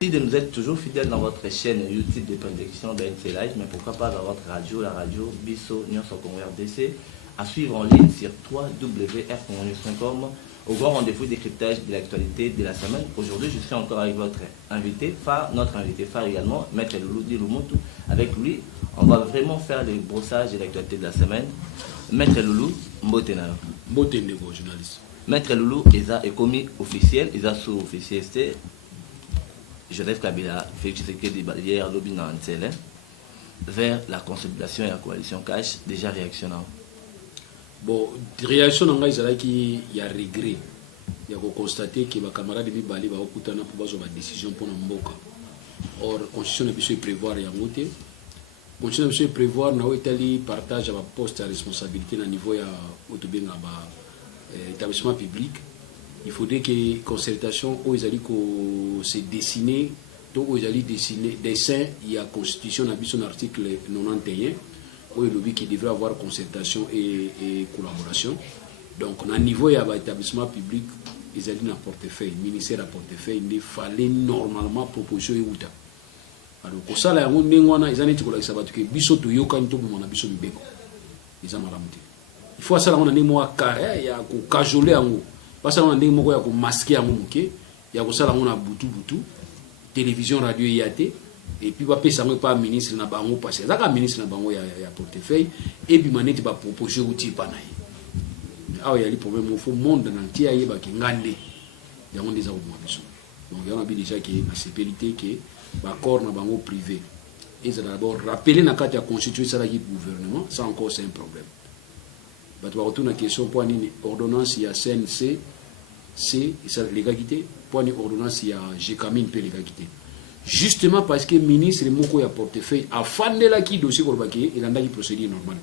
Merci de nous être toujours fidèles dans votre chaîne YouTube de prédiction BNC Live, mais pourquoi pas dans votre radio, la radio Bisso Nyonso Congo RDC, à suivre en ligne sur www.rcongonews.com au grand rendez-vous décryptage de l'actualité de la semaine. Aujourd'hui, je suis encore avec votre invité phare, notre invité phare également, Maître Loulou Dilumotu. Avec lui, on va vraiment faire le brossage de l'actualité de la semaine. Maître Loulou, Mbotena. Mbotena, journaliste. Maître Loulou, Eza est commis officiel, Eza sous-officiel, c'était Joseph Kabila, Félix Tshisekedi hier lobby dans Antsele, vers la consolidation et la coalition cash, déjà réactionnant. Bon, réaction dans les qui il y a regret. Il y a constaté que les camarades de Bibali va okutana pour avoir une décision pour Mboka. Or, la constitution ne peut prévoir ya ngote. La constitution ne peut prévoir na Italie partage à poste à responsabilité na niveau ya autobenga ba établissement public. Il faudrait que les concertations se dessinent, donc ils allaient dessiner dessin, il y a constitution dans son article 91 où il dit qu'il devrait avoir concertation et collaboration. Donc au niveau de l'établissement public, ils allaient dans le portefeuille, le ministère à portefeuille, il fallait normalement proposition et outa. Alors pour ça, là, ils allaient dire que biso to yoka nto mona biso mibeko. Ils ont malamute. Il faut ça là on a des mois carré, il y a ko cajoler en parce que on a des mots qui masqué à mon il y a que ça on a boutou télévision radio IAT et puis va ça pas ministre na bango parce que ça ministre na bango ya portefeuille et puis manete ba proposer outil pa naï ah il y a les problèmes au fond monde entier ya ba ki ngande ya on des a biso donc il y a déjà que la sécurité que ba corps na bango privé et ça d'abord rappeler na carte ya constituer ça la gouvernement ça encore c'est un problème. Bah, tu vas retourner à la question pour une ordonnance, il y a CNC, c'est l'égalité, pour une ordonnance, il y a GKMIN, l'égalité. Justement parce que le ministre, le mot a portefeuille, a fan de la qui dossier pour le baquet, il a une procédure normale.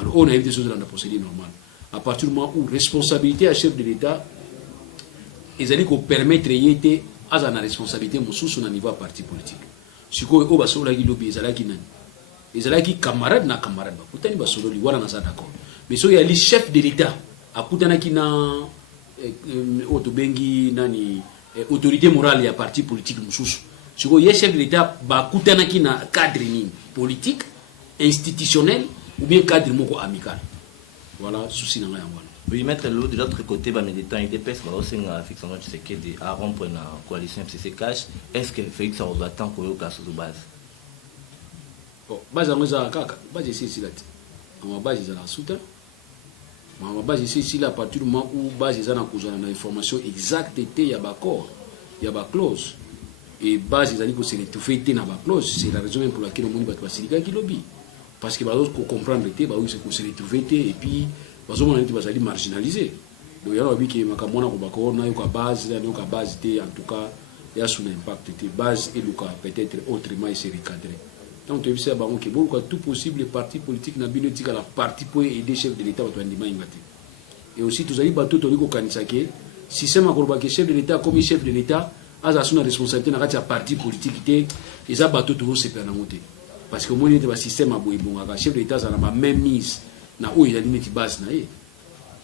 Alors, on a eu des choses dans la procédure normale. À partir du moment où responsabilité à chef de l'État, ils allaient permettre d'être à la responsabilité, mon sous au niveau à parti politique. Si vous avez un lobby, ils allaient qui camarade na camarade, pourtant ils sont d'accord. Mais si il y a le chef de l'État, à Koutanaki na autorité morale et parti politique, si il y a chef de l'État, à Koutanaki na cadre politique, institutionnel ou bien cadre amical. Voilà, souci dans la oui, mettre l'eau de l'autre côté, les militants IDPS va aussi fixer à rompre la coalition MCC Cash. Est-ce que Félix Aoudo attend qu'on ait au sous base? Bon, base à moi, base ici, on va base à la soutien. Ma base ici, à partir du moment où base est dans l'information exacte, il y a un accord, il y a une clause. Et base est dans la clause. C'est la raison pour laquelle le monde va passer qui lobby. Parce que vous comprendre que c'est se retrouver et puis vous allez marginaliser. Donc il y a un qui est base, en tout cas, il y a son impact. Base et peut-être autrement il s'est recadré. Donc, tu sais que tout possible, les partis politiques n'ont pas la partie pour aider les chefs de l'État. Et aussi, tous les bateaux qui ont été système à chef de l'État, comme chef de l'État, a une responsabilité dans la parti politique, et les bateaux toujours se perdent. Parce que moi, le système à chef de l'État a la même mise dans où il a une base.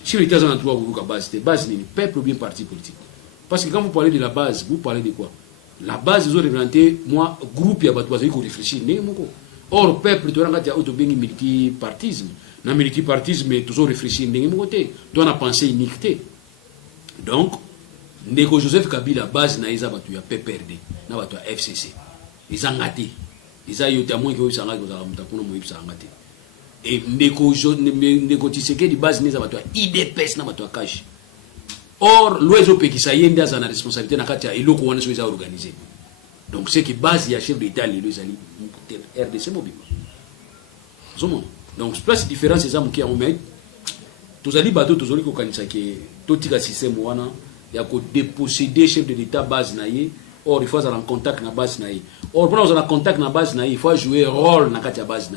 Chef de l'État a trois base, base, peuple ou bien parti politique. Parce que quand vous parlez de la base, vous parlez de quoi? La base, ils ont représenté, moi, groupe, il y a des gens qui réfléchissent. Or, peuple, tu as un multipartisme. Dans le multipartisme, tu as réfléchi. Tu as pensé uniquité. Donc, Ndeko Joseph Kabila, base, il y a PPRD, il y a FCC. Ils ont gâté. Ils ont eu moins que ils ont gâté. Et Ndeko Tshisekedi, base, il y a IDPS, il y a cash. Or, l'OESOP qui s'est y a la responsabilité et l'eau qu'on a organisé. Donc, c'est que base, il y a chef d'État, les RDC mobile. Donc, c'est une différence, c'est ça qui a mis. Tous les bateaux, tous les organisés, tout le système, il y a déposséder chef de l'État base. Or, il faut avoir un contact na base. Or, pour avoir un contact na base, il faut jouer un rôle dans la base.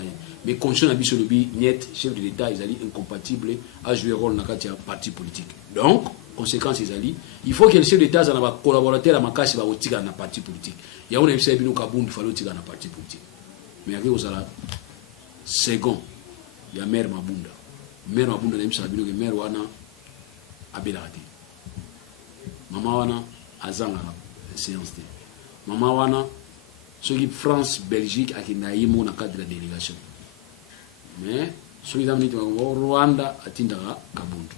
Mais conscient de net, chef de l'État, ils sont incompatibles à jouer un rôle dans le parti politique. Donc, conséquence il faut que le chef d'État ait un collaborateur à Makashi dans le parti politique. Il y a un MC qui faut le dans le parti politique. Mais il y a un second, il y a maire Mabunda. Maire Mabunda, il y a un maire Wana Abelati. Maman Wana Azanga séance. maman wana ceux qui France Belgique a qui naïmo dans cadre de la délégation mais ceux qui ont Rwanda atindaka Kabundu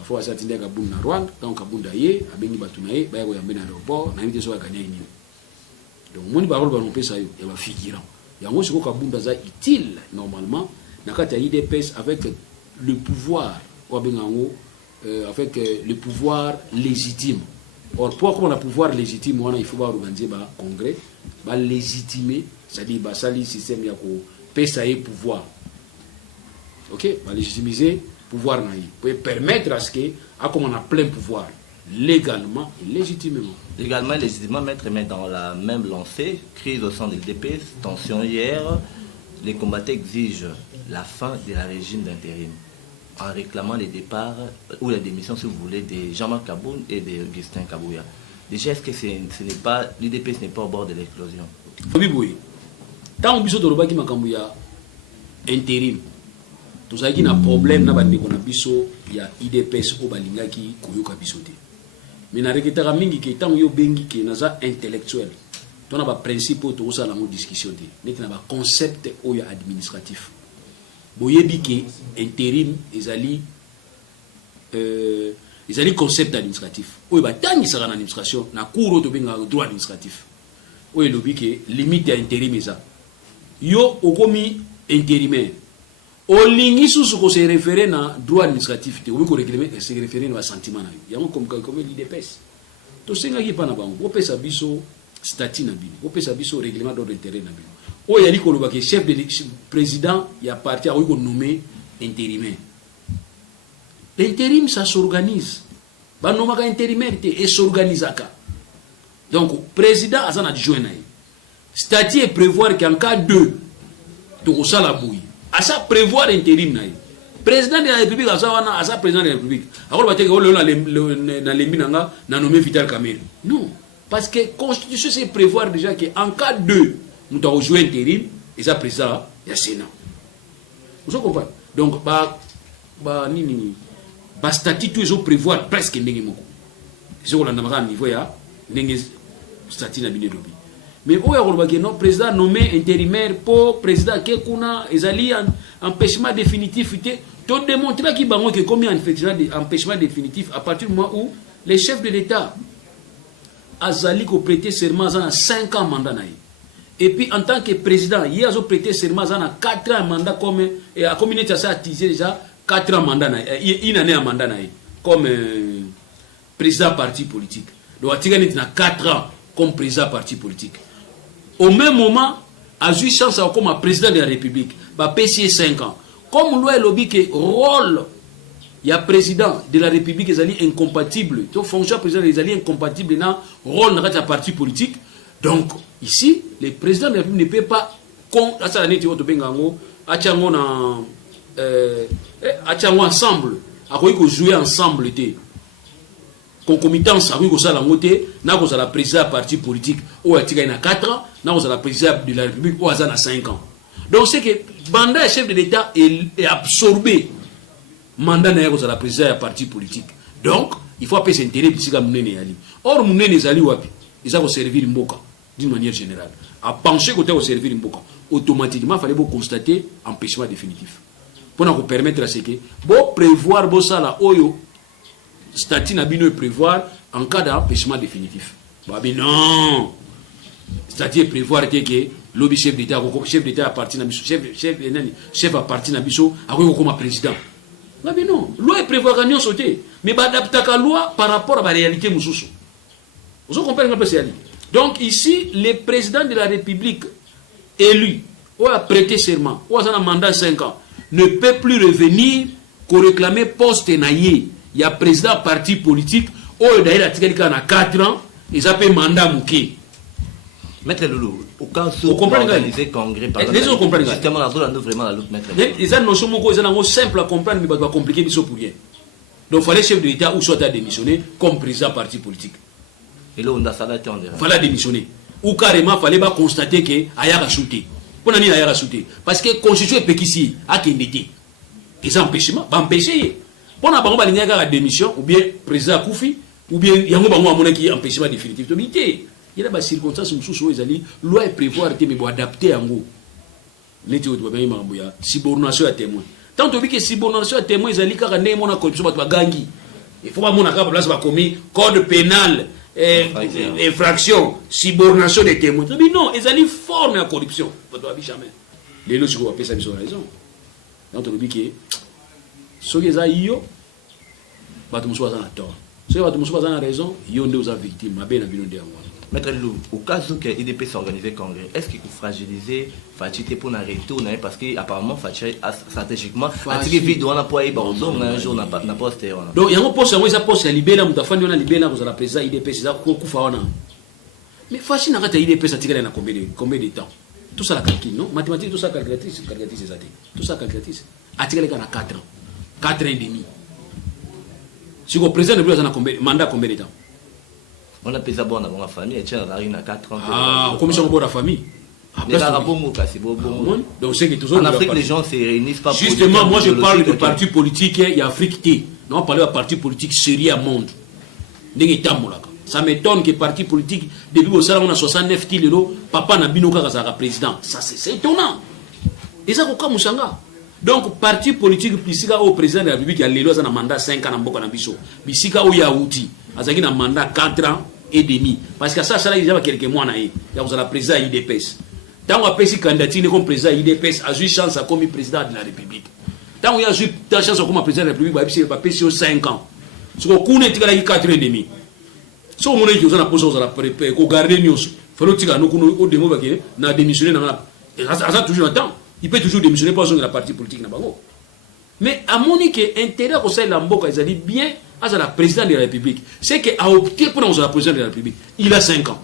afo asa atindaka Kabundu na Rwanda donc Kabundu aye abengi batu na ye ba ko yambena aéroport na invité so akanya ini donc moni ba rolo ba pesa yo ya ba figurant yango siko Kabundu za utile normalement na kati ya IDPS avec le pouvoir ou bengango avec le pouvoir légitime. Or, pourquoi on a pouvoir légitime, il faut organiser un congrès, légitimer, c'est-à-dire le système qui a pouvoir. Ok, légitimiser pouvoir pour permettre à ce que, comme on a plein pouvoir, légalement et légitimement. Légalement et légitimement, mettre mais dans la même lancée, crise au sein des DPS, tension hier, les combattants exigent la fin de la régime d'intérim, en réclamant les départs ou la démission, si vous voulez, de Jean-Marc Kaboun et de Augustin Kabouya. Déjà, est-ce que ce n'est pas, l'IDPS n'est pas au bord de l'explosion? Oui, oui. Tant que vous avez Kabouya intérim, tout ça qui a un problème, il y a IDPS au Balinga qui a bisoté. Mais dans le cas où tant que vous avez intellectuel, tu as un principe où tu as une discussion, tu as un concept administratif. Boyebi que intérim ezali concept administratif oyo batangi saka na administration na cour to benga droit administratif oyo lobi que limite ya intérim eza yo okomi intérimaire olingi susu ko se référer na droit administratif te obi ko se référer na sentiment na yo yango comme l'IDPS to senga ki pana bango opesa biso statut na bino opesa biso règlement d'ordre intérieur na bino. Il y a le chef de président, il y a parti à nommé intérimaire. L'intérim, ça s'organise. Il y a intérimaire et s'organise. Donc, le président a un adjoint. Statut est prévoir qu'en cas de bouille. À ça, prévoir l'intérim. Le président de la République a ça, président de la République. Alors, il y a nommé Vital Kamerhe. Non. Parce que la Constitution, c'est prévoir déjà qu'en cas de nous avons joué intérim et ça président il y a Sénat. Vous comprenez? Donc statut tout ils prévoir presque ndenge moko. C'est on a un niveau ya ndenge statut na bine dobi. Mais oya ko ba non président nommé intérimaire pour président ke kuna ezali empêchement définitif to démontrer ki bango que combien empêchement définitif à partir du moment où les chefs de l'État azali ko prêter serment dans 5 ans mandat na. Et puis, en tant que président, il a prêté serment à 4 ans mandat comme et la communauté a attisé déjà 4 ans mandat, une année à mandat comme président parti politique. Donc, il a 4 ans comme président parti politique. Au même moment, a eu chance comme président de la République, va payer 5 ans. Comme loi lobby que rôle, il y a président de la République est incompatible. Donc, fonction président est incompatible dans le rôle de la parti politique. Donc, ici, le président de la République ne peut pas, ensemble, jouer ensemble, concomitance, la président du parti politique, ou à 4 ans, la président de la République, ou à 5 ans. Donc, c'est que le mandat chef de l'État est absorbé, mandat de la président du parti politique. Donc, il faut appeler s'intérêt, or, ils ont servi Mboka d'une manière générale. À pencher côté au servir Mboka, automatiquement, il fallait constater empêchement définitif. Pour nous permettre à ce que, bon prévoir, bon ça là, oyo, statut nabino prévoir en cas d'empêchement définitif. Bah, non! Statut prévoir que lobby chef d'État appartient à Bisso, chef appartient à Bisso, à quoi comme président. Bah, non! Loi prévoit gagner sauter, mais bah, adapter la loi par rapport à la réalité moussoussou. Vous comprenez un peu ça? Donc ici, le président de la République élu, ou a prêté serment, ou a un mandat 5 ans, ne peut plus revenir pour réclamer poste naïe. Il y a président parti politique, ou d'ailleurs a 4 ans, ils appellent mandat mouké. Maître Loulou, au cas où vous organisez congrès, par exemple, justement, vraiment la lutte, maître Loulou. Les notions simple à comprendre, mais pas compliqué pour rien. Donc il fallait chef de l'État ou soit à démissionner comme président parti politique. Et là, on a ça il fallait démissionner. Ou carrément, il fallait constater qu'il y a un shooté. Pourquoi il y a un shooté? Parce que la constitution est péquissée, à Kendété. Et ça empêchement, va empêcher. Pour il y a une démission, ou bien président Koufi, ou bien il y a un empêchement définitif. Il il y a des circonstances où les loi est prévoir mais bon adapter en gros neti oto ba ma mbuya subordination à témoin tant to bi que subordination à témoin ils ali ka ne mona corruption ba gangi il faut pas mona ka place ba commis code pénal infraction subordination des témoins mais non ils ali forme la corruption ba to bi jamais les lois sur va ça raison tant to bi que so que ça yo ba to muso na tort so ba to muso na raison yo nde aux victimes ma bena bino de ngwa. Maître Lou, au cas où l'IDP s'organisait congrès, est-ce qu'il faut fragiliser Fatih pour un retour parce qu'apparemment Fatih stratégiquement Fatih vit doit n'appuyer donc un jour n'a pas posté. Donc il y a un poste où ça poste libéra mutafandi on a libéra pour la président IDP c'est ça kufa wana. Mais Fatih n'a pas IDP ça tire na combien de temps? Tout ça la calcul non? Mathématiques tout ça calculatrice c'est ça. Tout ça calculatrice. A tiré na 4 ans. 4 ans et demi. Si le président ne plus dans combien mandat combien de temps? On a pesé bon dans la famille et tiens, on arrive à 4 ans. Ah, commission de la famille. Donc c'est que toujours en Afrique, les gens se réunissent pas. Justement, moi je parle de partis politiques et Afrique T. Non, on parle de partis politiques sérieux au monde. Ça m'étonne que partis politiques, depuis au salaire on a 69 000 €, papa n'a binoka kazaka président. Ça c'est étonnant. Et ça quoi Moussanga. Donc parti politique bisika au président de la République a lelo za mandat 5 ans na mboka na biso. Bisika o ya uti azaki na mandat 4 ans et demi parce que ça il y a quelques mois na ye ya vous la président IDPS. Tant on pesi candidature comme président IDPS a eu chance à comme président de la République. Tant on a eu chance comme président de la République ba pesi 5 ans. Ce ko kuna tika la 4 ans et demi. So mon équipe za na poso za la préparer ko garder nyos. Falo tika no kuno o demo ba ke na démissionner na ça toujours longtemps. Il peut toujours démissionner pour la partie politique. Mais à mon avis, l'intérêt au sein de la Mboka, il a dit bien à la présidente de la République. C'est qu'il a opté pour la présidente de la République. Il a 5 ans.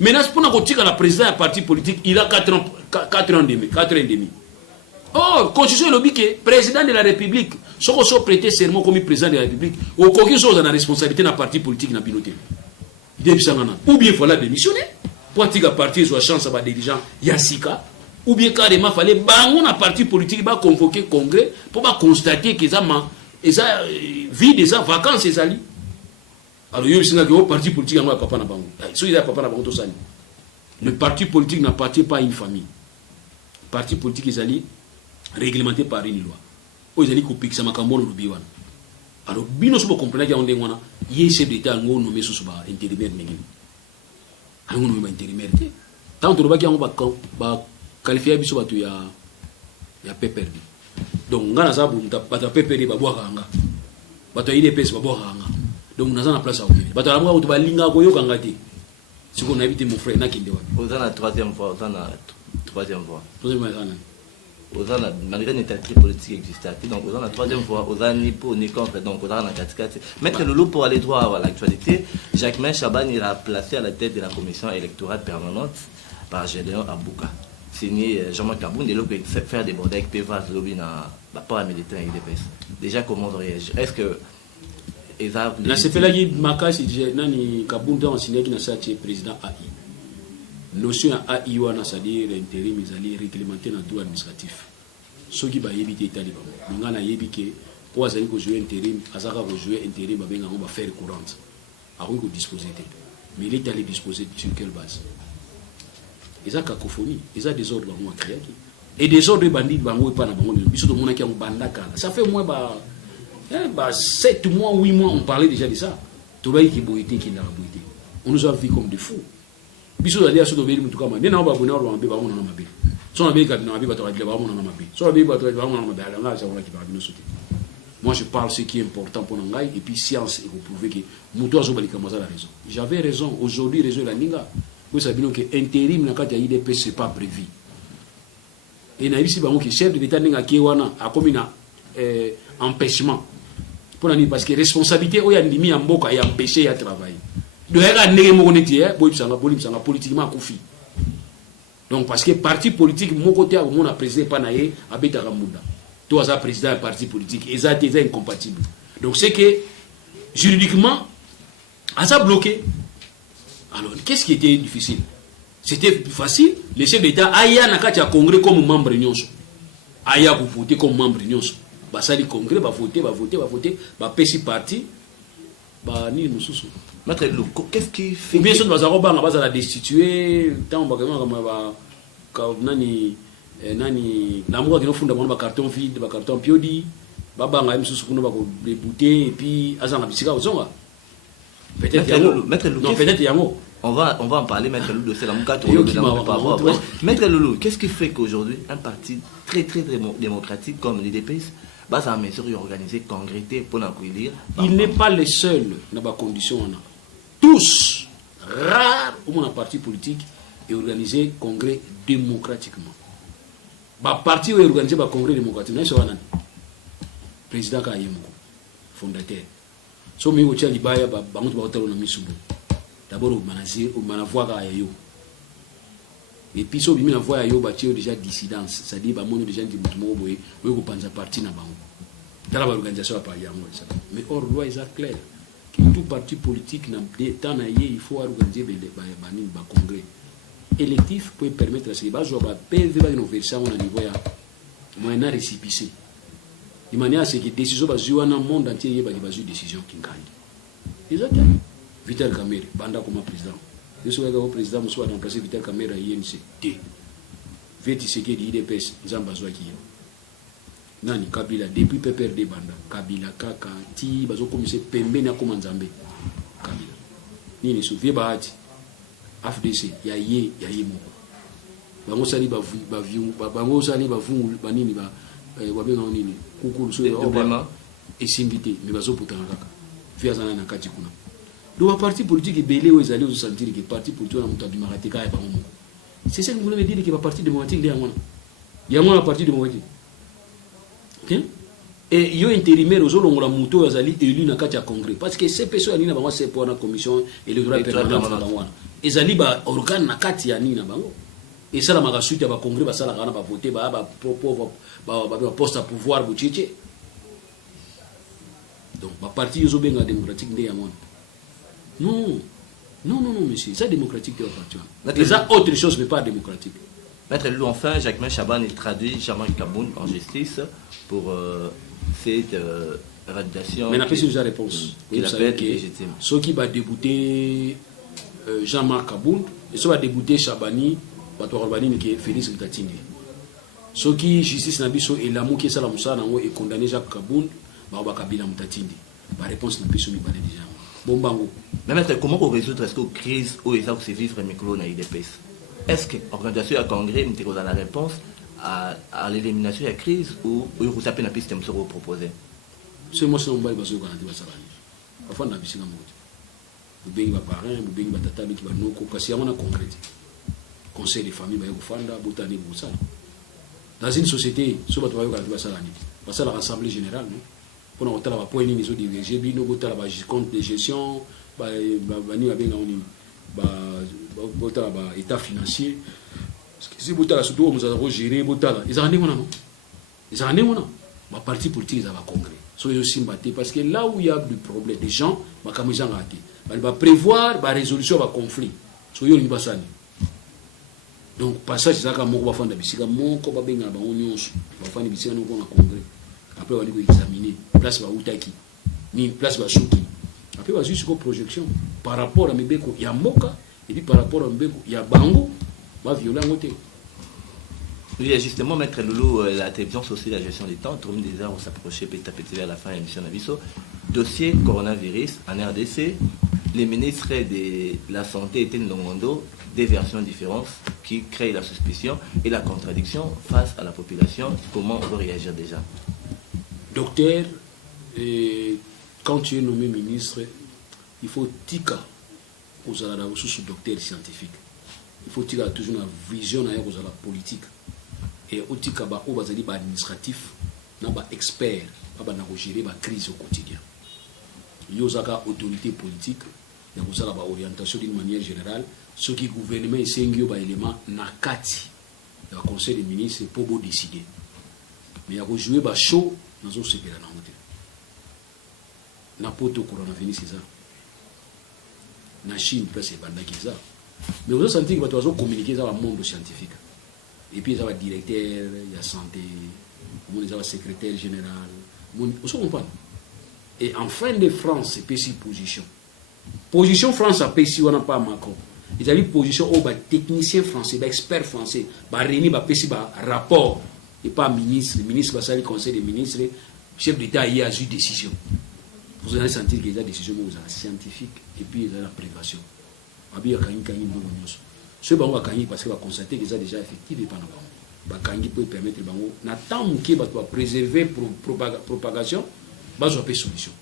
Maintenant, pour la présidente de la partie politique, il a 4 ans et demi. Or, la Constitution est que le président de la République, si on a prêté serment comme président de la République, ou quelque chose a la responsabilité de la partie politique dans la ou bien il faut la démissionner. Pour que la partie soit chance à dirigeant Yassika. Ou bien carrément fallait bangon un parti politique va convoquer congrès pour constater que ça vie des vacances ces ali. Alors il y a un parti politique en papa na bango. Si il y a papa na bango tout ça. Le parti politique n'appartient pas à une famille. Le parti politique est ali réglementé par une loi. Ils ali copier ça makambo no biwan. Alors bino so comprendre qu'il y a un ndengwana, il chef d'état ngo nommé sous ba intérimaire ngini. Ango no ba intérimaire. Tant to ba ki ngo ba qualifié biso batu ya PPRD. Donc ngana sabu batu PPRD babwaka anga. Batu IDPS babwaka anga. Donc naza na place à ouvrir. Batu la mwa ba linga ko yoka ngati. Siko na habité mon frère na kinde wa. Ozana troisième fois. Troisième fois, malgré les tactiques politiques existantes, donc aux la troisième fois, aux ni pour ni contre, donc aux la caticate. Maître Loulou, pour aller droit à l'actualité, Jacquemain Chaban il a placé à la tête de la commission électorale permanente par Gédéon Abouka. Signé Jean-Marc Kaboun, et l'autre faire déborder avec Pévas, lobby dans pas militaire et DPS. Déjà, comment on réagit? Est-ce que. Là, c'est fait là, il m'a cassé, Nani Kaboun, dans signé qui n'a pas été président AI. Notion AI, c'est-à-dire l'intérim, mais aller réglementer dans le droit administratif. Ce qui va éviter les talibans. Nous avons évité pour jouer intérim, jouer intérim, on va faire courante. Alors, il faut disposer. Mais l'État est disposé sur quelle base? Ils ont cacophonie, ils ont des ordres à créer. Et des ordres bandits, ça fait moins 7 mois, 8 mois, on parlait déjà de ça. Tout le monde qui boité, qui n'a pas boité. On nous a vu comme des fous. Biso d'aller à ce domaine, en tout cas, mais non, on va bonheur, on va bien, on va bien. Si on a bien, on va bien, on va bien, si on a bien, on va bien, moi, je parle ce qui est important pour nous, et puis science, et vous prouvez que Moutou a raison. J'avais raison, aujourd'hui, raison de la Ninga. Vous savez que l'intérim dans le IDP, ce n'est pas prévu. Et ici, le chef de l'État a comme un empêchement. Parce que la responsabilité, il y a une limite en boca et empêcher à travailler. Donc, il y a politiquement donc, parce que parti politique, mon côté, mon président Panaye, habite à Ramunda. Toi, ça, président du parti politique, et ça, c'est incompatible. Donc, c'est que, juridiquement, ça a bloqué. Alors, qu'est-ce qui était difficile? C'était facile. Le chef d'État, Aya n'a qu'à congrès comme membre de l'Union. Aya, vous votez comme membre de l'Union. Ça, le congrès va voter, va pécher parti, ni nous sous. Maître Lou, qu'est-ce qui fait ou bien sûr bazaro banga bazala destituer tant bakama kama nani namuka kinofunda mwana ba carton vide ba carton piodi babanga imsusu kuno ba ko débouter et puis azanga bisika ozonga peut-être yango non peut-être yango on va en parler, Maître Loulou, c'est la Moukato. Maître Loulou, qu'est-ce qui fait qu'aujourd'hui, un parti très démocratique comme l'IDPS va à mesure d'organiser congrès pour l'accueillir? Il n'est pas le seul dans la condition. Tous, rares, au moins parti politique, et organiser congrès démocratiquement. Le parti est organisé par congrès démocratiquement. C'est le président Kayemoko, fondateur. So mi wotia libaya ba bantu ba hotelo na misubu. D'abord au manavoa ya yo. Et puis so bimi na voix ya yo ba tio déjà dissidence, c'est-à-dire ba mono déjà ndi mutu mo boye, we ko panza parti na bango. Dans l'organisation par yango ça. Mais hors loi est clair que tout parti politique n'a temps na yé il faut organiser ba congrès électif pour permettre à ces ba zo ba PV ba no version au niveau ya moyen récépissé. De manière à ce que les décisions basées dans le monde entier, il y a des décisions qui gagnent. Exactement. Vital Kamerhe, Banda comme président. Je suis le président, je suis remplacé Vital Kamerhe à INC. Veti ce qui est l'IDPS, Zamba Zouaki. Nani, Kabila, depuis PPRD Banda, Kabila, Kaka, Ti, Bazo commencé Pembena comme Nzambe. Kabila. Nini, Souvier Bahati, AFDC, Yaye, Yaye Moko. Bango Sali Bavu, Bango Sali Bavu, Banini, wabenga nini kukulu so vraiment et s'inviter mais bazo putana kaka via zana na kati kuna do parti politique belé aux allez aux sentir que parti politique na mutabi maratika ya bango c'est ça que vous voulez dire que le parti démocratique est un parti démocratique OK et yo intérimaire aux longola muto azali élu na kati ya congrès parce que ces personnes na bango c'est pour la commission électorale permanente bango ezali ba organe na kati ya nina bango. Et ça, la magasuite, il y a un congrès, il y a un voté, il y a un poste à pouvoir. Donc, le parti est démocratique. Non, monsieur. C'est démocratique qui est parti. C'est autre chose, mais pas démocratique. Maître Lou, enfin, Jacquemain Chaban, il traduit Jean-Marc Kaboun en justice pour cette radiation. Mais il n'a pas eu sa réponse. Il appelle légitime. Ce qui va débouter Jean-Marc Kaboun, et ce qui va débouter Chabani. Qui est Félix Mtatindi. Ce qui justice Nabiso et l'amour qui est ça la Moussa est condamné Jacques Kaboun, Baba Kabila Mtatindi. La réponse Nabiso mi balé déjà. Bon bango. Mais maître, comment on résout est-ce que crise ou est-ce que c'est vivre micro na IDPS? Est-ce que l'organisation à congrès m'était dans la réponse à l'élimination de la crise ou vous savez na piste me proposer? C'est moi c'est on va baser au Canada basala. Afin d'abisina moti. Vous bengi ba parrain, vous bengi ba tata qui ba noko kasi on a congrès. Conseil des familles dans une société sur la l'assemblée générale pour nous la point ni les dirigés bino bota la compte de gestion bani abenga oni bota la état financier si bota la surtout nous avons géré bota la ils en ont ma parti politique ça va congrès so yo simbaté parce que là où il y a du problème des gens ba kamisa ngati ba prévoir ba résolution ba conflit so yo ni basani. Donc, passage, c'est ça qu'on va faire des biscuits, mon copain ben à Baonion, on va faire des biscuits, on va congrès. Après, on va examiner. Place va Outaki, ni place va Souki. Après, on va juste une projection par rapport à Mbeko, il y a Moka, et puis par rapport à Mbeko, il y a Bango, on va violer un côté. Oui, justement, Maître Loulou, la télévision sociale, la gestion des temps, tout le monde déjà, on s'approchait petit à petit vers la fin de l'émission d'Abisso. Dossier coronavirus en RDC, les ministres de la Santé étaient Longondo, des versions différentes qui créent la suspicion et la contradiction face à la population. Comment on va réagir déjà? Docteur, quand tu es nommé ministre, il faut tika aux docteurs scientifiques. Il faut tika toujours une vision aux la politique. Et au tika ba au bazali ba administratif, na ba expert, ba na gérer ba crise au quotidien. Yozaka autorité politique, il y a la orientation d'une manière générale. Ce qui gouvernement est un élément nakati le conseil des ministres pour décider. Mais il y a joué ba chaud dans un secret dans côté. Na poto coronavirus c'est ça. Na Chine presque banda qui ça. Mais vous avez senti que vous avez communiqué dans le monde scientifique. Et puis il y a le directeur, il y a santé, il y a le secrétaire général. Vous comprenez? Et en fin de France, c'est petite position. position France a pesi wana pas Macron ils avaient position au technicien français expert français réuni pesi rapport et pas ministre va salir conseil des ministres chef d'état y a eu décision vous allez sentir que les décisions sont scientifiques et puis ils ont la prévention abia kanyi ndolo nyoso ce bango kanyi parce que va constater que ça déjà effectif et pas na kanyi peut permettre bango na temps que va préserver propagation va jouer solution.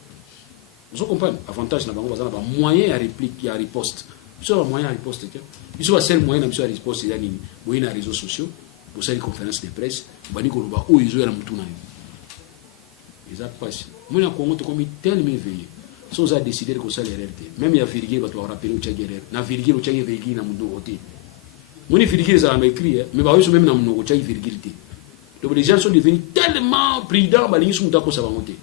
Vous comprenez avantage na bango bazana ba moyen à réplique ya riposte so ba moyen à riposte que ils sont seul moyen na biso à riposte ya nini boyi na réseaux sociaux pour cette conférence de presse bani ko ba o izo ya mutuna yo ils a passé moi na Congo to comme tellement éveillé so za décider que ça l'erreur même ya virgule ba to rappeler o tchagere na virgule o tchagere virgule na mundo côté moi ni virgule ça m'a écrit mais ba yo même na mundo o tchagere virgule donc les gens sont devenus tellement prudents ba lingi su mutako ça va monter.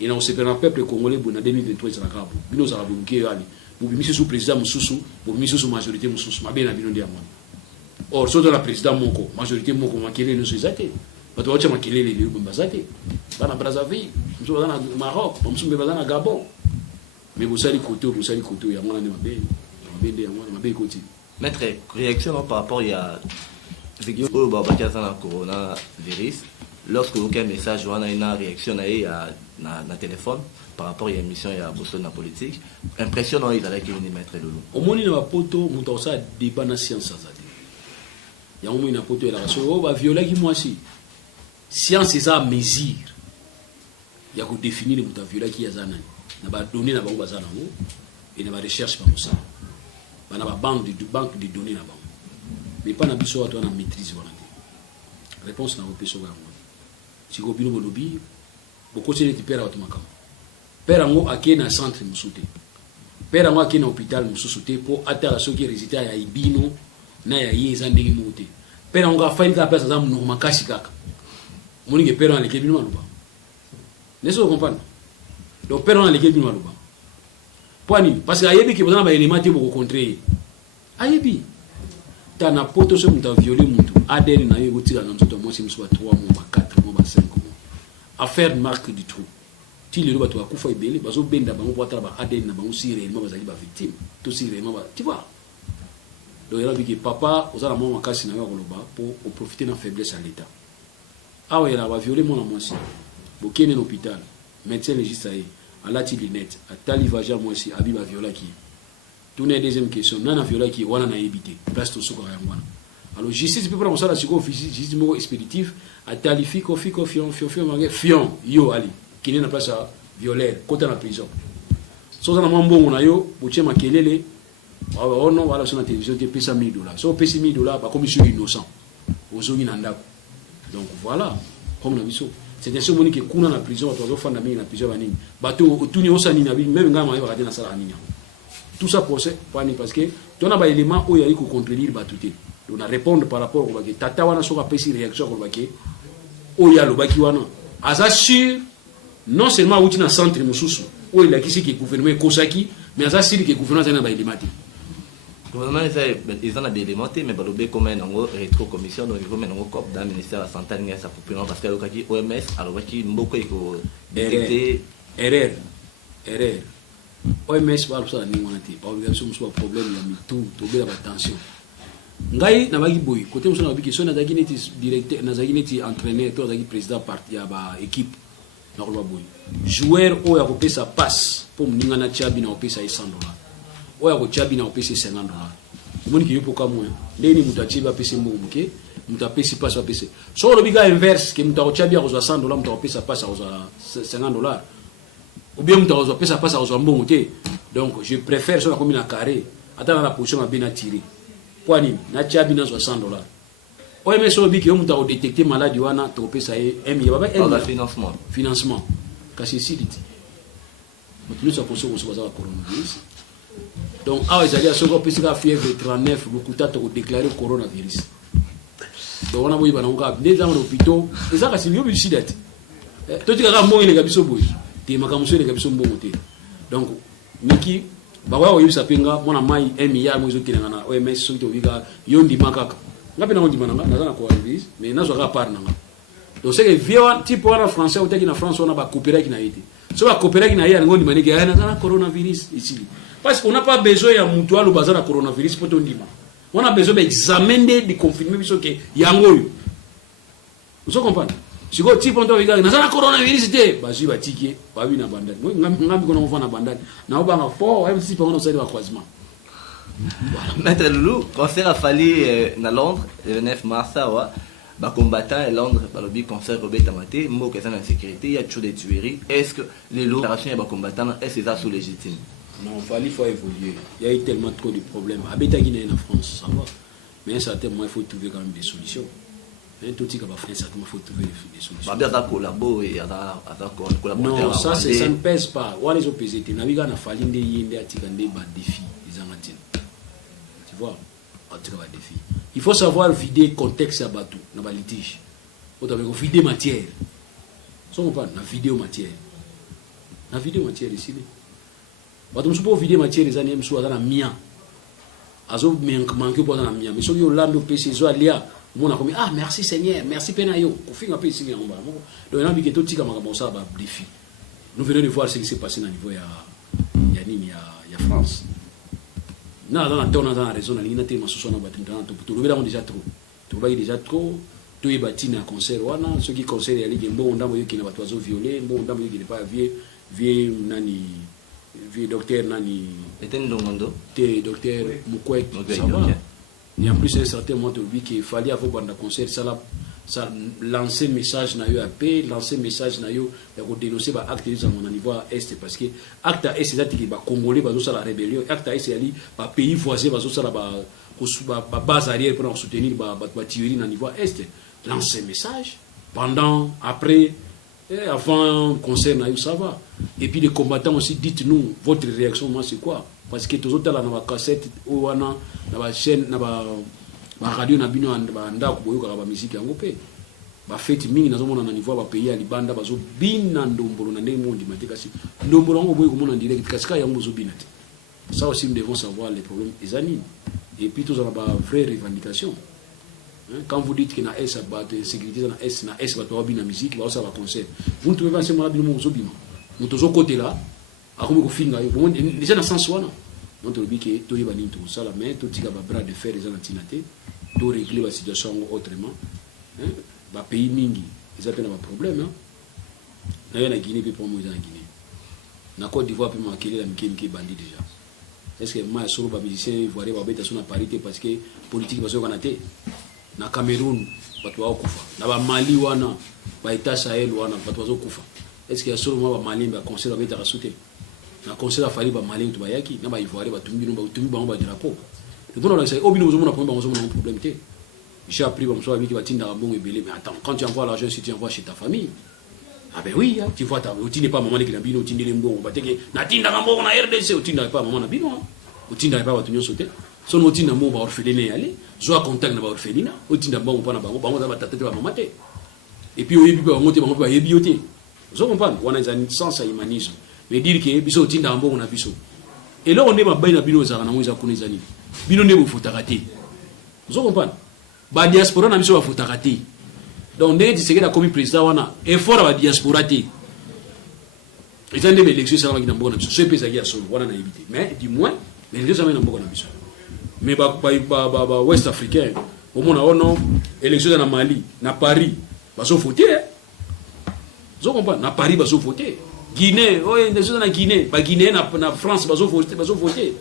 Et on se prend peuple congolais en 2023 c'est la grave bino za bunke ali bubimisi sous président mususu bubimisi sous majorité mususu mabena bino ndia mwana or so la président moko majorité moko makele no zate bato wacha makele le mbazate bana Brazzaville mso bana Maroc mso bana Gabon mais vous savez côté ya mwana ne mabende ya mwana mabe côté maître réaction par rapport il y a vidéo au babakazana coronavirus lorsque aucun message ou une réaction na téléphone par rapport à l'émission et à la politique, impression dans les allées qui viennent mettre le lot. Au moins il y a un poteau, on a débat na science il y a au moins un poteau et la raison oh va violer qui moi aussi. Science c'est ça mesure. Il y a que définir le muta violer qui yazana. Na ba donner na ba bazana et na ba recherche pas ça. Ba na ba banque de données na ba. Mais pas na biso to na maîtrise voilà. Réponse na opération wa. Si vous avez un lobby, beaucoup de gens qui perdent automatiquement. Père ngo akena centre musute. Père ngo akena hôpital musute pour atteindre ceux qui résident à Ibino na ya yeza ndenge mote. Père ngo afali ka place za mu makasi kaka. Moninge père ngo lekebino maluba. N'est-ce pas comprendre? Donc père ngo lekebino maluba. Pourquoi? Parce que ayebi ki bozana ba élément te boko contrer. Ayebi tana poto so muta violer mutu ADN na yo tira na nzoto moi c'est 3 mois 4 mois 5 mois affaire marque du trou ti le bato akufa ibele bazo benda bango kwa tala ba ADN na bango si réellement bazali ba victime to si réellement ba tu vois donc il a dit que papa osala mo makasi na yo koloba pour profiter na faiblesse à l'état ah ouais là va violer mon moi si bokene l'hôpital médecin légiste aí alati lunette atali vaja moi si abi ba viola qui tourner deuxième question nana viola qui wana na éviter place to soko ya ngwana alors justice peut prendre ça la siko justice mo expéditif atali fiko fion yo ali qui na place à violer côté na prison so za na mbongo na yo boche makelele oh non voilà sur la télévision tu pesa $1000 so pesa $1000 ba commission innocent ozogi na ndako donc voilà comme na biso c'est ainsi moni que kuna na prison to zo fanda mingi na prison banini bato tuni osani na même ngama yo bakati na sala nini tout ça pour parce que tu as des éléments où il y a contredire batuté on a répondre par rapport au baké tata wana soka pesi réaction au baké où il y a le baki wana azasur non seulement où tu na centre mususu où il a qui qui gouvernement kosaki mais azasur que gouvernement zana ba éléments gouvernement ils ont des éléments mais balobé comme un rétro commission donc comme un cop dans ministère de la santé ngi sa population parce que le kaki OMS alors baki mboko iko détecter erreur OMS va ça ni wanati organisation muso problème ya mitu to bela ba tension ngai na bagi boy côté muso na biki so na zaki neti directeur na zaki neti entraîneur to zaki président parti ya ba équipe na ko boy joueur o ya ko pesa passe pour mninga na chabi na opesa $100 o ya ko chabi na opesa $50 moni ki yopo kamwe ndeni mutachiba pesa mbongo ke mutapesi passe va pesa so lo biga inverse ke mutako chabi ya ko $100 mutako pesa passe ko $50 ou bien tu as pesa passe aux mbongo te donc je préfère sur la commune à carré attendre la position à bien attirer poani na chabi na $60 OMS so bi que on t'a détecté maladie wana to pesa e mi baba financement kasi siliti mutu so koso koso za coronavirus donc awa zalia so ko pesa fièvre 39 lokuta to déclarer coronavirus donc on a boyi bana ngab des dans l'hôpital et ça kasi yo bi sidate to tika ka mo ile gabiso boyi te makamuso ile gabiso mbongo te donc miki bawa oyibisa penga mona mai 1 milliard mo ezokina na OMS so to vika yondi makaka ngapi na ngondi mananga na ko service mais nazo ka par nanga donc c'est que vieux type wana français ou teki na France on a ba coopérer ki na été so ba coopérer ki na ya ngondi manike ya na coronavirus ici parce qu'on n'a pas besoin de mutual ou bazar coronavirus pour ton dima. On a besoin d'examiner, de confirmer que yango. Vous comprenez? Si vous type on doit regarder, na coronavirus te, bazi batiki, babi na bandane. Moi ngambi kono mfa na bandane. Na obanga fort, même si pendant ça va croisement. Maître Loulou, concert a fallu à Londres le 9 mars, les combattants à Londres, le concert Robert Tamate, mot que ça en sécurité, il y a toujours des tueries. Est-ce que les opérations des combattants, est-ce que ça sont légitimes? Non, il faut évoluer. Il y a eu tellement trop de problèmes. À Bétaguine en France, ça va. Mais à un certain moment, il faut trouver quand même des solutions. Tout ce qui va faire, il faut trouver des solutions. Il y a collaborer, il y a collaborer. Non, ça ne pèse pas. On les a pesés. Il y a des défis. Tu vois, défi. Il faut savoir vider le contexte à Batou, dans le litige. Il faut vider matière. Ça comprend, la vidéo matière. La vidéo matière ici. Batou, je peux vider matière les années, je suis dans la mia. Azo manque pas dans la mia. Mais si on l'a fait, c'est alia. On a comme ah merci Seigneur, merci Penayo. On fait un peu ici en bas. Donc on a vu que tout tika comme ça va défi. Nous venons de voir ce qui s'est passé dans le niveau il y a France. Non, dans la raison, il y a tellement de choses déjà trop. Tu vois déjà trop. Tu es bâti dans un concert. Ceux qui concert, il y a des bons dames qui n'ont pas oiseaux violés, bons dames qui n'ont pas vieux docteur Nani. Et docteur Mukwek. Et en plus, à un certain moment, tu as vu qu'il fallait avoir un concert. Ça lancer message na yo AP, lancer message na yo ya ko dénoncer ba acte à mon niveau est parce que acte est c'est qui ba congolais ba zo la rébellion, acte est c'est ali ba pays voisin ba zo la ba base arrière pour soutenir ba tuerie na niveau est, lancer message pendant après et avant concert na yo ça va. Et puis les combattants aussi dites-nous votre réaction moi c'est quoi parce que tous autres là na ba cassette ou na ba chaîne na ba radio na bino anda kuboyoka ba musique yango pe ba fête mingi nazomona na niveau ba pays ya libanda bazo bina ndombolo na ndenge mondi matekasi ndombolo yango boyo komona direct kasika yango zo bina te. Ça aussi nous devons savoir les problèmes des animes et puis tous on a ba vraie revendication. Quand vous dites que na S ba de sécurité na S ba to bina musique ba ça va concert vous ne trouvez pas seulement bino zo bina muto zo côté là akomi ko finga yo bon déjà na sens wana donc le but que tout y va ni tout ça la main tout tika ba bras de fer les anatinate tout régler la situation autrement ba pays mingi ils appellent un problème na yo na Guinée puis pour moi na Guinée na Côte d'Ivoire puis marquer la miki bandit déjà est-ce que moi solo ba musicien ivoirien ba beta sur na parité parce que politique ba so kanate na Cameroun batu wa kufa na ba Mali wana ba État Sahel wana batu wa kufa est-ce que solo moi ba Mali ba conseil ba beta rasouter na conseil afali ba Mali to ba yaki na ba ivoirien ba tumbi no ba tumbi ba ba drapeau le bon on a essayé obino zo un problème té j'ai appris comme ça avec qui va tinda bon et belé mais attends quand tu envoies l'argent si tu envoies chez ta famille ah ben oui tu vois ta tu n'es pas maman qui na bino tindi le mbongo ba teke na tinda ngambo na RDC tu n'es pas maman na bino tu n'es pas tu sauter son oti na mo ba orphelinat aller zo contact na ba orphelinat oti na bango pa na bango za ba tata ba maman té et puis oyebi ba monter bango ba yebi oté zo comprendre on a un sens à humanisme mais dire que biso tinda mbongo na biso et là on est ba baina bino za na mo za kuneza nini bino ne bofutaka te vous comprenez ba diaspora na biso bafutaka te donc ndenge Tshisekedi akomi président wana effort ba diaspora te ezande ba élection ça va ki na mboka na biso so epesa ki ya solo wana na éviter mais du moins les élections ça va na mboka na biso mais ba West africain au mona ono élection na Mali na Paris ba so voter vous comprenez na Paris ba so voter Guinée élection na Guinée ba Guinée na France ba so voter.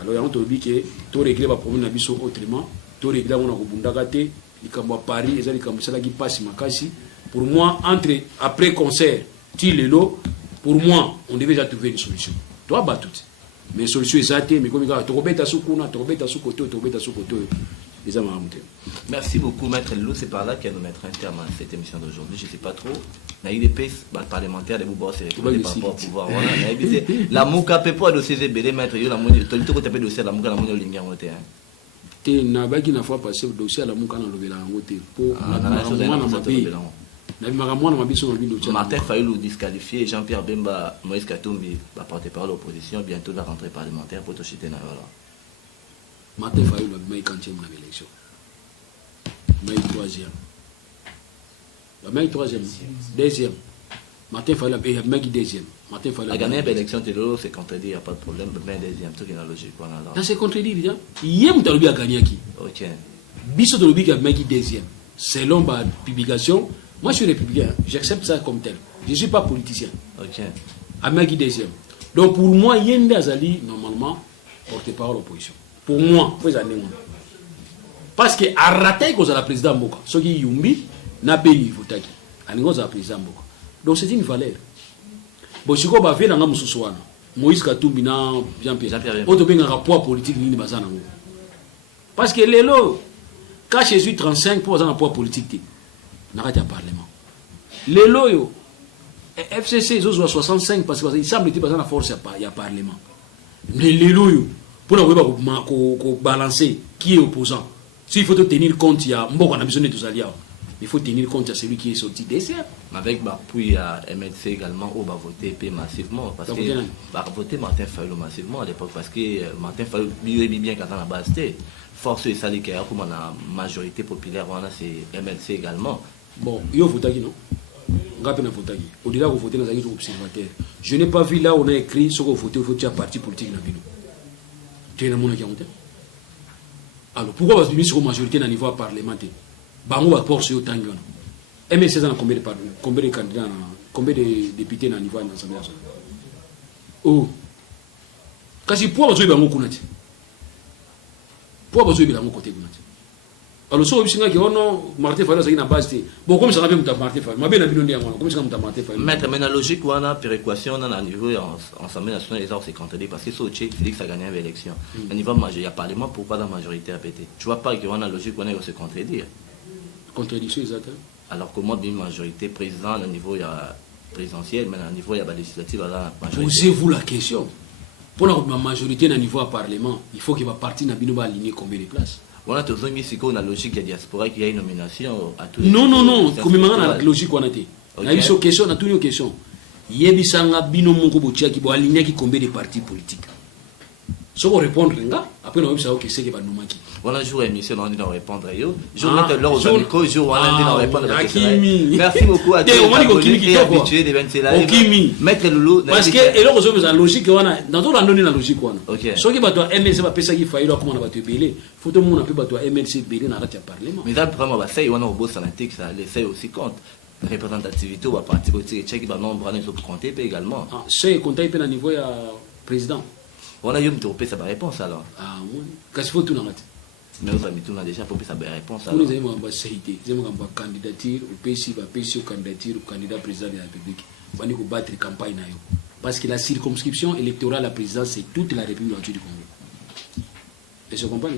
Alors, il y a un truc qui est tout réglé, va prendre la biso autrement, tout réglé, on a rebondagate, il y a Paris, il y a qui passe Makasi. Pour moi, après concert, Tilelo, pour moi, on devait déjà trouver une solution. Toi, bah tout. Mais la solution est zatée, mais comme il y a tu rebêtes à sous côté, les amis. Merci beaucoup, Maître Loulou. C'est par là qu'elle nous mettra un terme à cette émission d'aujourd'hui. Je ne sais pas trop. Il y a eu des pistes parlementaires, des boubons, c'est les par rapport au pouvoir. La mouka peut pas dossier BD, Maître Loulou, la mouka, tu as fait dossier la mouka, la mouka, la mouka, te na baki na fois passé dossier la mouka na lobela ngo te po na makamwana mabiso na bindo tcha Martin Fayulu disqualifié Jean-Pierre Bemba Moïse Katumbi va porter parole l'opposition bientôt la rentrée parlementaire pour toucher na voilà Martin Fayulu va mai quantième na élection mai troisième la mai troisième deuxième Martin Fayulu et Magui deuxième. Martin Fayulu. A gagné l'élection de l'eau, c'est contredit, il n'y a pas de problème. Mais deuxième, tout est dans la logique. Dans ce contredit, il y a un a gagné qui. Ok. Biso de l'objet qui a Magui deuxième. Selon ma publication, moi je suis républicain, j'accepte ça comme tel. Je ne suis pas politicien. Ok. À Magui deuxième. Donc pour moi, Yende Azali, normalement, porte-parole opposition. Pour moi, vous avez parce que à rater que la président Mboka, ce qui yumbi n'a pas eu votaki. Aningo za président Mboka. Donc c'est une valeur. Bon si ko ba fait dans mususuana. Moïse Katumbi na Jean-Pierre. Auto benga rapport politique ni bazana ngo. Parce que lelo quand je suis 35 pour un rapport politique na kati ya parlement. Lelo yo FCC ils ont 65 parce que il semble que bazana force ya parlement. Mais lelo yo pour ne pas balancer qui est opposant. S'il faut tenir compte, il y a Mboka Nabisone tous alliés. Il faut tenir compte de celui qui est sorti deuxième. Avec Bapoui à MLC également, on va voter massivement. Parce que va voter Martin Fayulu massivement à l'époque. Parce que Martin Fayulu, bien quand on a base, force et sali qui a comme la majorité populaire, c'est MLC également. Bon, il y a voté qui non? Au-delà de voter dans les observateurs, je n'ai pas vu là où on a écrit ce qu'on voté, il faut un parti politique dans le ville. Tu es dans mon account. Alors pourquoi parce que nous sommes majorité dans le niveau parlementaire? Bango va porter au tangion. MSC a combien de candidats, combien de députés dans le niveau de l'Assemblée nationale? Oh, kasi pourquoi vous avez bango kunati? Pourquoi vous avez bango côté kunati? Alors so bisinga ki ono Martin Fayulu ça qui na base bon comme ça na bien Martin Fayulu ma bien na binondi ngwana comme ça Martin Fayulu mettre mais la logique ou na péréquation na niveau ensemble national les autres c'est contredit parce que so Félix a gagné l'élection au niveau majorité il y a parlement pourquoi la majorité a pété tu vois pas que on a logique on est se contredire contradiction exactement alors comment bien majorité président au niveau il y a présidentiel mais au niveau il y a législative là posez-vous la question pour la majorité au niveau parlement il faut que va parti na bino ba aligner combien de places. On a toujours mis la logique de la diaspora qui a une nomination à tous. Non, comme la logique on a été. On a eu une question, on a toujours une question. Yebisanga bino moko botia qui bo aligner qui combien de partis politiques. Si on répondre après on va savoir que c'est qui va nous manquer. On a joué émission on dit répondre yo. Jour là lors au micro jour on a dit répondre. Merci beaucoup à tous. Et habitué de 27 live. Maître Loulou parce que et là on a logique on a dans tout la donner la logique on a. Ce qui va toi MLC va pesa qui failli comment on va te belé. Faut tout le monde peut ba toi MLC belé na rate parlement. Mais là vraiment va ça on a au boss santé ça les aussi compte. Représentativité ou parti politique check ba nombre on peut compter également. Ah c'est compter pe na niveau ya président. On a eu une sa réponse alors. Ah oui. Qu'est-ce qu'il faut tout dans la tête? Mais vous avez tout déjà pour sa réponse alors. Nous avons une candidature, au PSI va PSI candidature au candidat président de la République. On va battre la campagne. Parce que la circonscription électorale à la présidence, c'est toute la République du Congo. Et je comprends.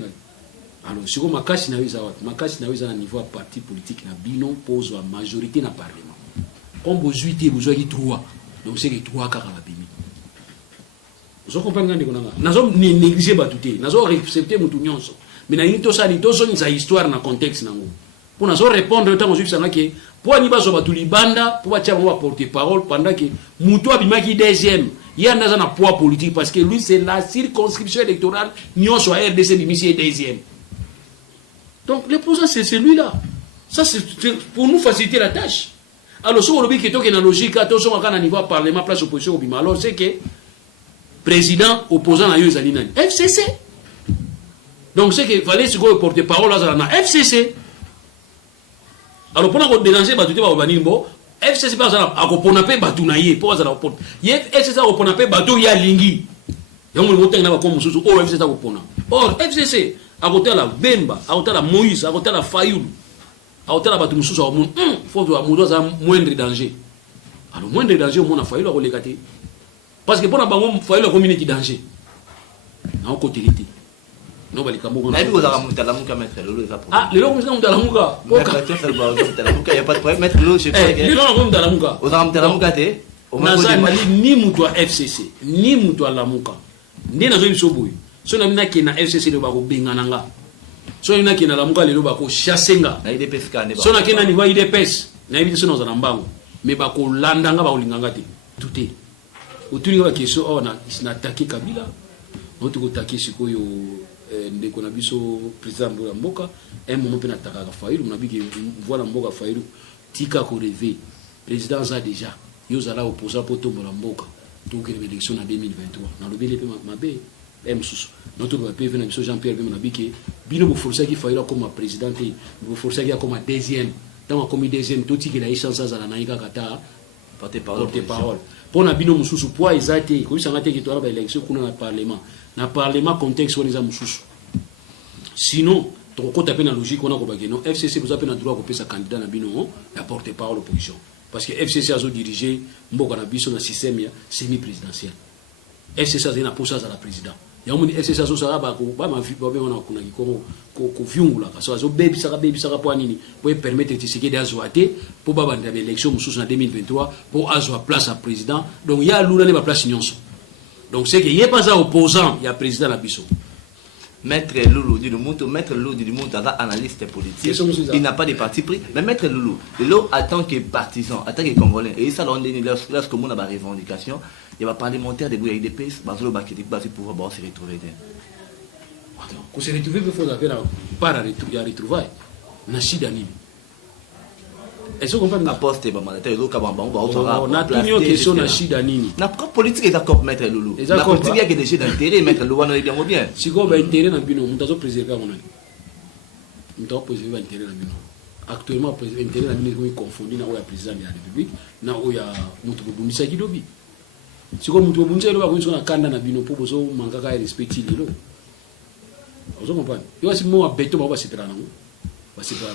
Alors, si on a caché un niveau à parti politique, on pose la majorité dans le Parlement. Comme vous avez vous avez 3. Donc c'est que 3 car à la Béni. Je comprends que nous avons négligé Batouté, nous avons accepté Moutounion. Mais nous avons une histoire dans le contexte. Pour nous répondre, nous avons que pour nous avons Libanda, pour nous porter parole pendant que Moutou Abimaki deuxième. Il y a un poids politique parce que lui, c'est la circonscription électorale. Nous sommes RDC Bimisi deuxième. Donc, l'opposant, c'est celui-là. Ça, c'est pour nous faciliter la tâche. Alors, si on dit que tu as une logique, tu as un niveau parlement, place opposition, alors c'est que président opposant à Yozalinani. FCC. Donc c'est qu'il fallait se porter parole à la FCC. Alors pendant qu'on dérangeait Batouté Babanimbo, FCC par exemple, à Koponape Batounaye, pour ça la porte. FCC à Koponape Batou Yalingi. Donc on vote dans comme sous au FCC à Kopona. Or FCC à côté la Bemba, à côté la Moïse, à côté la Fayoul, à côté la Batou sous au monde, faut que Moudoza moindre danger. Alors moindre danger au monde a Fayoul à relégater. Parce que pour la banque, il faut le communauté danger. Non, côté l'été. Non, bah les camerounais. Mais vous avez monté la mouka mettre le lot. Ah, les gens ont monté la mouka. Il n'y a pas de problème. Mettre le lot, je sais. Les gens ont monté la mouka. Vous avez monté la mouka, t'es. On a ni moutoua FCC, ni moutoua la mouka. Ni na zoï soboui. Si on a mis qui na FCC le bako bengananga. Si on a qui na la mouka le bako chassenga. Na IDPS kane. Si on a qui na niveau IDPS, na éviter ce nos anambango. Mais bako landanga bako linganga te. Tout est. Autour de la question, on a attaqué Kabila. On a attaqué ce que ndeko na biso président Mboka. Un moment on a attaqué Fayulu. On a dit que voilà Mboka Fayulu. Tika ko rêvé. Président a déjà. nous allons opposer pour tomber la mboka donc l'élection en 2023 dans le BLP mabé msusu notre papier venait de Jean-Pierre Bemba nabiki bino vous forcer qui faille comme président vous forcer qui comme deuxième tant comme deuxième tout qui la chance à la naïka kata porter parole pour na bino mususu poids exacté comme ça ngate qui toa ba élection kuna na parlement contexte on les a mususu sinon toko taper na logique on a ko ba non FCC vous avez na droit ko pesa candidat na bino ya porter parole opposition parce que FCC a dirigé mboka na biso na système ya semi présidentiel FCC a na posa za la président ya moni FCC so sala ba ko ba ma fi ba be on a kuna ko viungula so azo baby saka po nini pour permettre Tshisekedi azoate pour ba banda élection mususu na 2023 pour azo place à président donc ya lula ne ba place nyonso donc c'est que il est pas un opposant il y a président la biso. Maître Loulou du Monde, Maître Loulou du Monde, analyste politique, il n'a pas de parti pris, mais Maître Loulou, en tant que partisan, en tant que Congolais, et ça, lorsque on a des revendications, il y a des parlementaires de l'UDPS, il va pouvoir se retrouver. Pour se retrouver, il faut pas retrouver. Nachidanini. Est-ce qu'on comprend? La poste est mandataire, on a toujours une question de Chidanini. La politique est d'accord, Maître Loulou. La politique est déjà d'intérêt, Maître Loulou, on est bien bien. Si on a intérêt dans le bino, on doit préserver mon ami. On doit préserver l'intérêt dans le bino. Actuellement, l'intérêt dans le bino est confondu dans le président de la République, dans le Moutou Boumissa Gidobi. Si on a Moutou Boumissa Gidobi, on a un candidat dans le bino pour que on manque à respecter les lois. Vous comprenez? Il y a un mot à béton, on va se faire on va se faire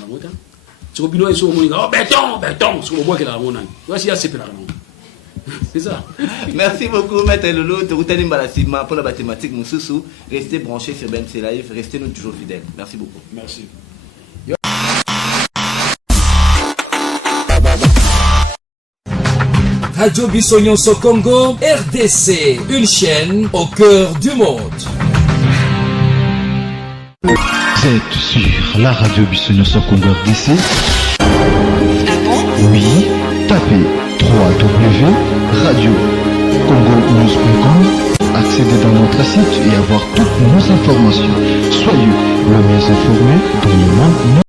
c'est bino eso moninga béton sur le bois que la monane voici assez peu c'est ça. Merci beaucoup Maître Loulou de Routine Mbalassima pour la mathématique Moussoussou. Restez branchés sur BNC Live, restez nous toujours fidèles. Merci beaucoup. Merci. Radio Bissonyonso Congo, RDC, une chaîne au cœur du monde. Vous êtes sur la radio Bissonyonso Congo RDC. Oui, tapez www.radiocongonews.com, accédez dans notre site et avoir toutes nos informations. Soyez le mieux informés dans le monde.